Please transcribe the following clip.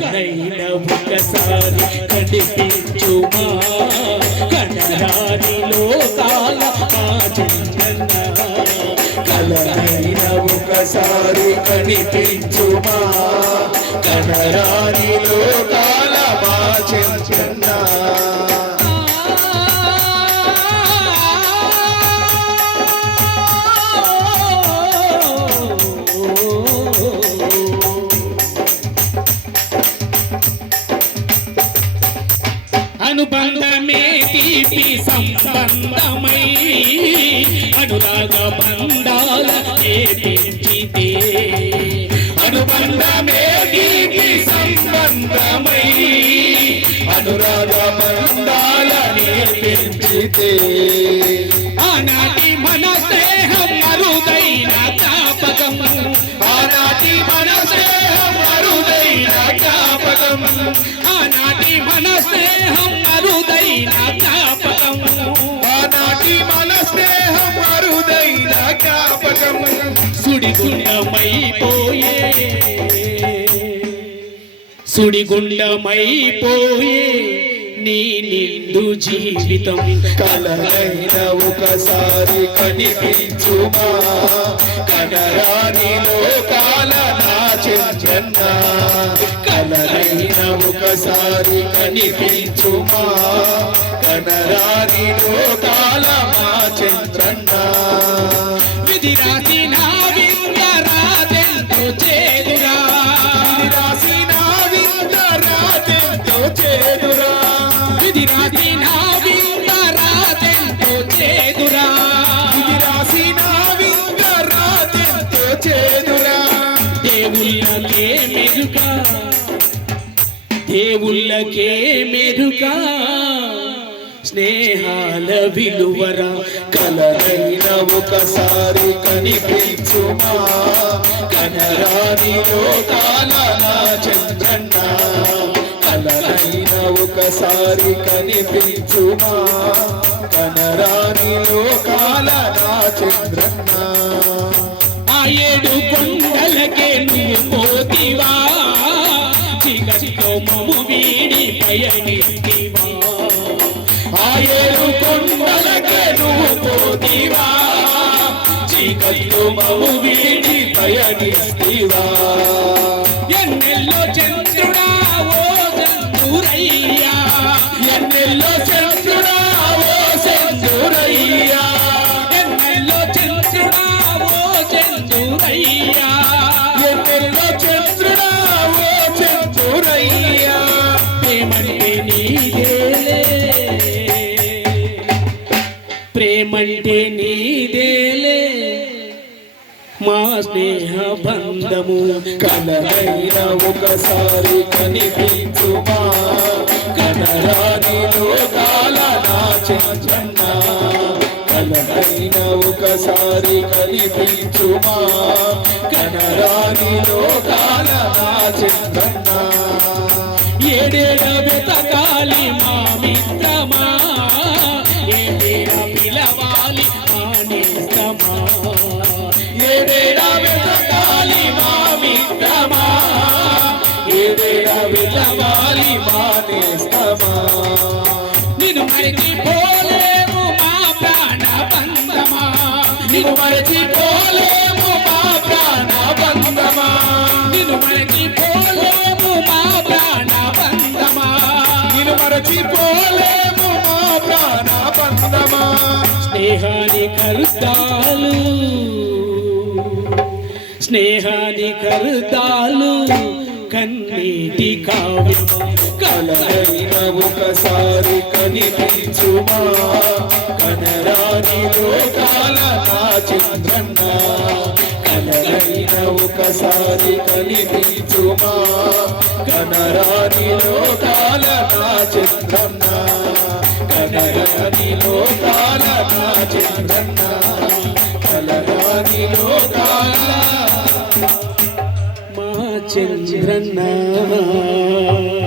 కలనైన ఒకసారి కనిపించుమా? కనరాని లోకాల మా కలనైన ఒకసారి కనిపించుమా కనరాని లోకాల మా తీపి సంబంధమై అనురాగ బంధాల ఏపించితే. అనుబంధమే దీనికి సంబంధమై అనురాగ బంధాల నేర్పించితే ఆనాటి మన స్నేహం అరుదైన జ్ఞాపకం. ఆనాటి మన స్నేహం అరుదైన జ్ఞాపకం. ఆనాటి మన స్నేహం అరుదైన జ్ఞాపకం ఆనాటి మన స్నేహం అరుదైన జ్ఞాపకం. సుడిగుండమైపోయే. సుడిగుండమైపోయే నీ నిండు జీవితం. కలరైన ఒకసారి కనిపించుమా? కనరాని లోకాల నా చెన్న ఒక్కసారి కనిపించుమా? కనరాని లోకాల మా చంద్రన్న. విధి రాసిన విందరాజెంతో చేదురా. విధి ఇది నా వింత రాతెంతో చేదురా విధి రాసిన విందరాజెంతో చేదురా. విధి ఇది నా వింత రాతెంతో చేదురా. దేవుళ్ళకే మెరుక దేవుళ్ళకే మెరుగా స్నేహాల విలువరా కలరైన ఒకసారి కనిపించుమా? కనరాని లోకాల చంద్రన్న కలరైన ఒకసారి కనిపించుమా? కనరాని లోకాల చంద్రన్న. ఏడు పయని పయనిస్తివా ఆ ఏడు కొండలకే నువ్వు పోతివా చీకట్లు మము వీడి పయనిస్తివా ఎన్నెల్లో చంద్రుడా ఓ చంద్రురయ్యా ఎన్నెల్లో చంద్రుడా ఓ చంద్రురయ్యా ఎన్నెల్లో చంద్రుడా ఓ చంద్రురయ్యా నీదేలే మా స్నేహ బంధము కలరైన ఒకసారి కనిపించుమా? కలరాని లోకాల నా చంద్రన్న కలనైన ఒకసారి కనిపించుమా? కనరాని లోకాల నా చంద్రన్న ఏడేడ వెతకాలి మా వెతకాలి మా నిన్ను మరిచిపోలేము మా ప్రాణ బంధమా నిన్ను మరిచిపోలేము మా ప్రాణ బంధమా నిన్ను మరిచిపోలేము మా ప్రాణ బంధమా నిన్ను మరచిపోలేము మా ప్రాణ బంధమా స్నేహాని కరుతాలు స్నేహాని కరుతాలు. కన్నీటి కావ్యం కలైన ఒకసారి కనిపించుమా. కనరాని లోకాల నా చంద్రన్న కలవైన ఒకసారి కనిపించుమా. కనరాని లోకాల నా చంద్రన్న కనరాని లోకాల నా చంద్రన్న లోకాల మా చంద్రన్న